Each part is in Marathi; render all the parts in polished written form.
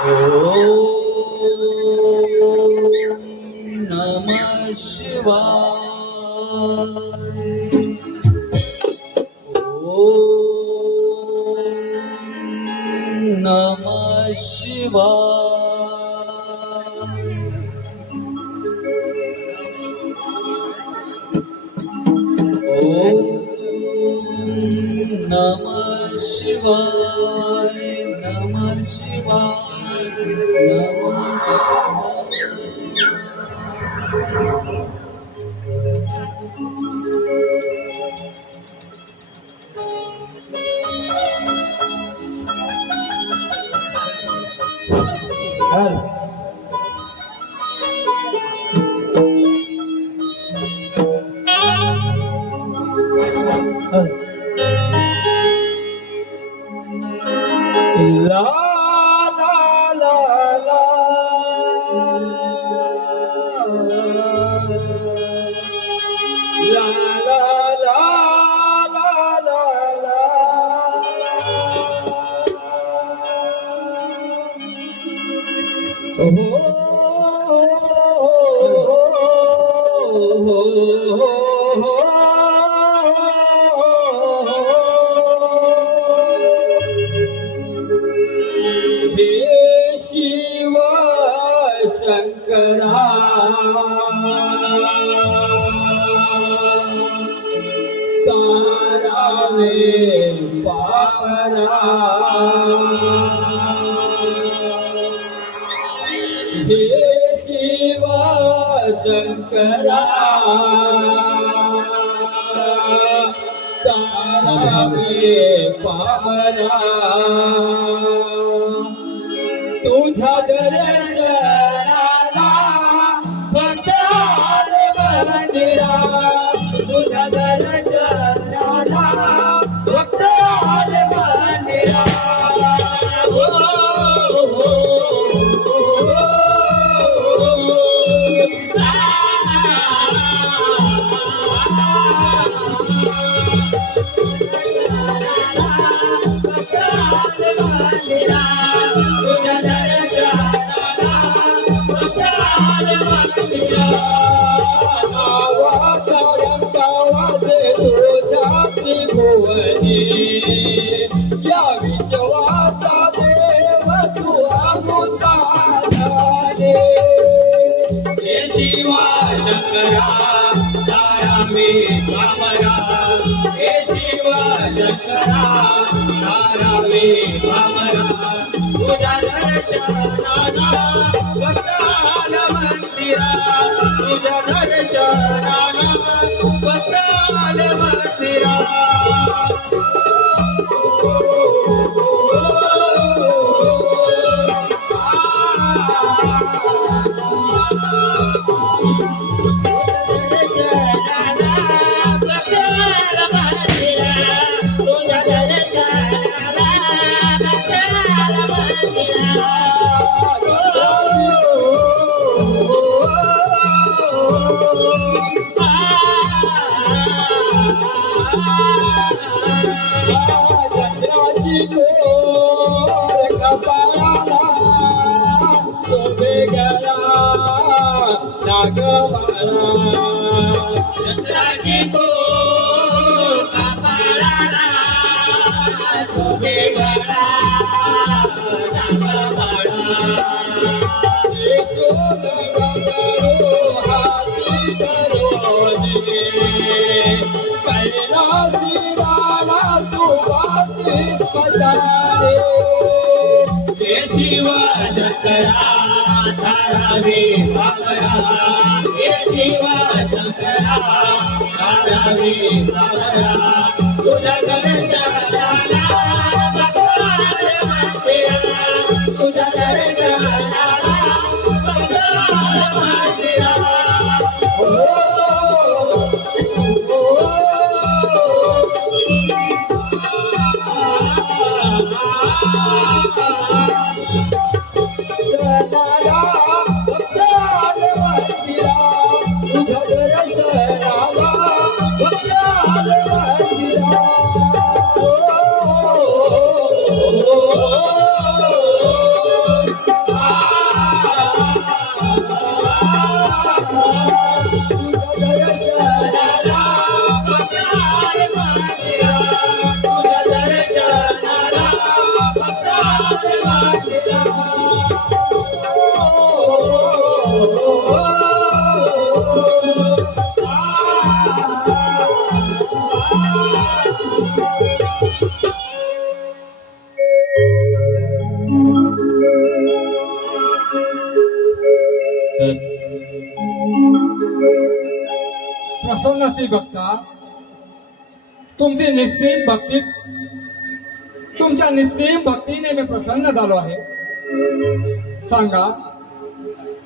ओम नमः शिवाय. ओम नमः शिवाय. ओम नमः शिवाय. नमः शिवाय. नमः शिवाय. ला ला ला ला ला ला ला ला ला. हे शिव शंकरा तारावे पावरा. हे शिव शंकरा तारावे पावरा. तुझ्या दर्शनाला भक्त आले मंदिरा. तुझ्या दर्शनाला भक्त आले मंदिरा. हो, हो, या विश्वाचा देव तू अवतारे. हे शिवा शंकरा तारावे पावरा. हे शिवा शंकरा तारावे पावरा. तुझ्या दर्शनाला भक्त आले मंदिरा. तुझ्या दर्शनाला भक्त आले मंदिरा. चंद्राची गोर कपाळाला शोभे गळा नागवारा. चंद्राची गोर कपाळाला शोभे गळा नागवारा. हाती धरोनी कैलासी राणा तू वासीस पसारे. हे शिव शंकरा तारावे पावरा. हे शिव शंकरा तारावे पावरा. तुझ्या दर्शनाला भक्त आले मंदिरा. तुझ्या दर्शनाला भक्त आले मंदिरा. असं नसे बघता तुमची निश्चित भक्ती तुमच्या निश्चित भक्तीने मी प्रसन्न झालो आहे. सांगा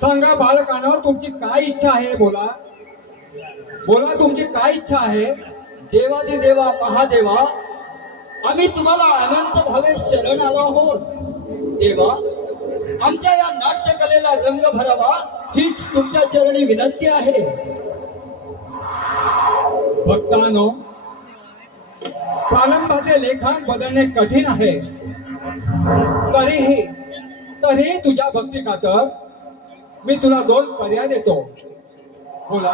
सांगा बालकानं तुमची काय इच्छा आहे. बोला बोला तुमची काय इच्छा आहे. देवादिदेवा महादेवा, आम्ही तुम्हाला अनंत भावे शरण आलो आहोत. देवा, आमच्या या नाट्यकलेला रंग भरावा हीच तुमच्या चरणी विनंती आहे. भक्तानो, प्रारंभाचे लेखन बदलणे कठीण आहे. तरीही तुझ्या भक्ती खातर मी तुला 2 पर्याय देतो. बोला.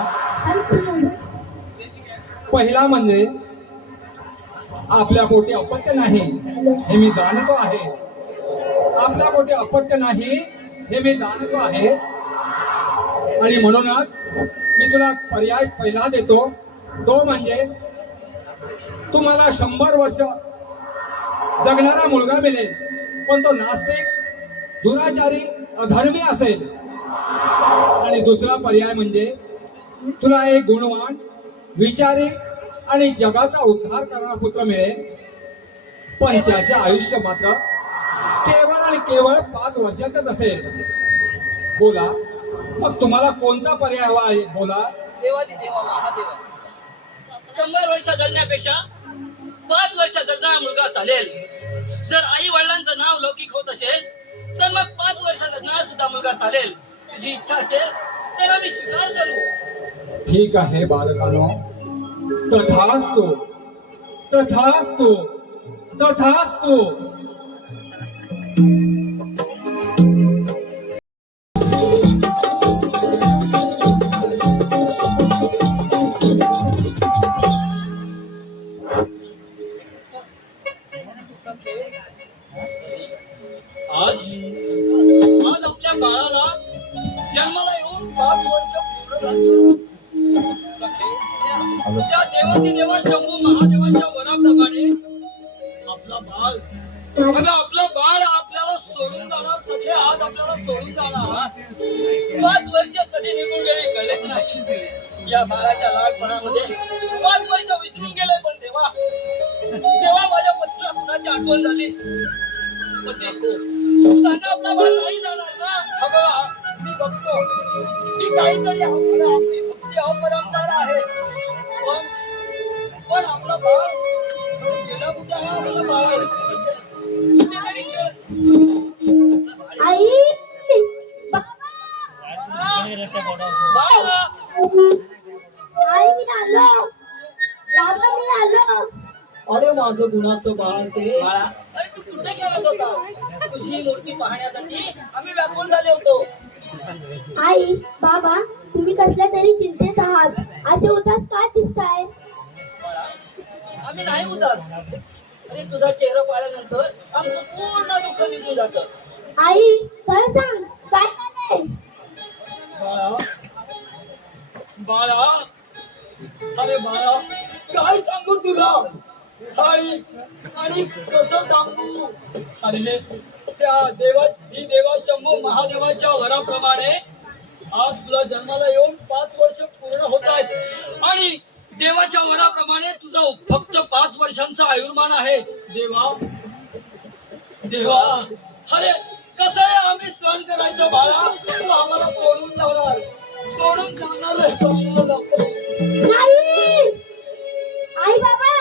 पहिला म्हणजे आपल्या पोटी अपत्य नाही हे मी जाणतो आहे. आपल्या पोटी अपत्य नाही हे मी जाणतो आहे आणि म्हणूनच मी तुला पर्याय पहिला देतो. तो म्हणजे तुम्हाला 100 वर्ष जगणारा मुलगा मिळेल, पण तो नास्तिक, दुराचारी, अधर्मी असेल. आणि दुसरा पर्याय म्हणजे तुला एक गुणवान, विचारी आणि जगाचा उद्धार करणारा पुत्र मिळेल, पण त्याचे आयुष्य मात्र केवळ आणि केवळ 5 वर्षाचंच असेल. बोला, मग तुम्हाला कोणता पर्याय हवा आहे. बोला. देवादिदेवा महादेवा, 100 वर्ष जगण्यापेक्षा 5 वर्ष जगणारा मुलगा चालेल. जर आई वडिलांचं नाव लौकिक होत असेल तर मग 5 वर्ष जगणारा सुद्धा मुलगा चालेल. तुझी इच्छा असेल तर आम्ही स्वीकार करू. ठीक आहे बालकानो, तथास्तु तथास्तु तथास्तु. आज आपल्या बाळाला जन्माला येऊन 5 वर्ष पूर्ण झाली. त्या देवादिदेवा शंभू महादेवाच्या वराप्रमाणे आपलं बाळ आपल्याला सोडून जाणार. सगळे आज आपल्याला सोडून जाणार. 5 वर्ष कधी निघून गेले कळलेच नाही. या बाळाच्या लहानपणामध्ये 5 वर्ष विसरून गेले. पण तेव्हा माझ्या पत्राला कुणाची आठवण झाली. सांगा, आपला बाळ नाही जाणार ना. अगं, मी बघतो मी काहीतरी आपली भक्ती अपरंपार आहे. पण आपला बाळ गेला कुठे आहे. आपलं बाळ कुठेतरी आई बाळा, आई मी आलो. बाबा मी आलो. अरे माझं गुणाचं बाळ ते. अरे तू कुठे खेळत होता. तुझी मूर्ती पाहण्यासाठी आम्ही व्याकुळ झाले होतो. आई बाबा, तुम्ही कसल्या तरी चिंतेत आहात. असे उदास का दिसताय. बाळा, आम्ही नाही उदास. अरे तुझा चेहरा पाहिल्यानंतर आमचं पूर्ण दुःख निघून जातं. आई खरं सांग, काय झालंय. बाळा बाळा, अरे बाळा, काय सांगू तुला. आणि कसं सांगू. अरे त्या देवा शंभू महादेवाच्या वराप्रमाणे आज तुला जन्माला येऊन 5 वर्ष पूर्ण होत आहेत. आणि देवाच्या वराप्रमाणे तुझा फक्त 5 वर्षांचा आयुर्मान आहे. देवा, अरे कसं आहे आम्ही सहन करायचं. बाळा, तू आम्हाला सोडून जाणार नाही. आई बाबा,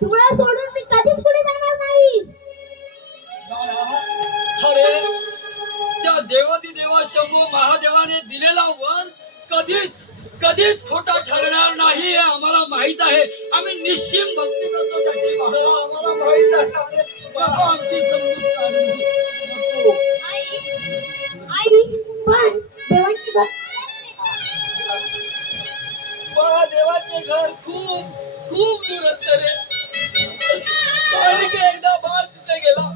तुम्हाला सोडून मी कधीच पुढे जाणार नाही. अरे त्या देवादिदेवा शंभू महादेवाने दिलेला वर कधीच खोटा ठरणार नाही हे आम्हाला माहित आहे. आम्ही निश्चिम भक्ती करतो त्याची. आम्हाला माहित आहे. आमची आई पण देवाची देवाचे घर खूप दूर असते रे. आणि एकदा बाळ तिथे गेला,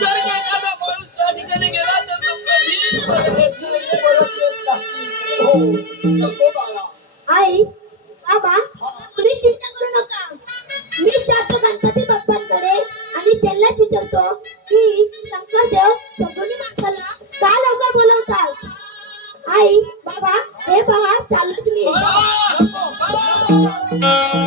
जर एखादा माणूस त्या ठिकाणी गेला तर तो कधीच परत येत नाही. आई बाबा, तुम्ही चिंता करू नका. मी जातो गणपती बाप्पांकडे आणि त्यांनाच विचारतो की शंकरदेव शंभूनी माणसाला का लवकर बोलवतात. आई बाबा, हे पहा, चाललोच मी. हो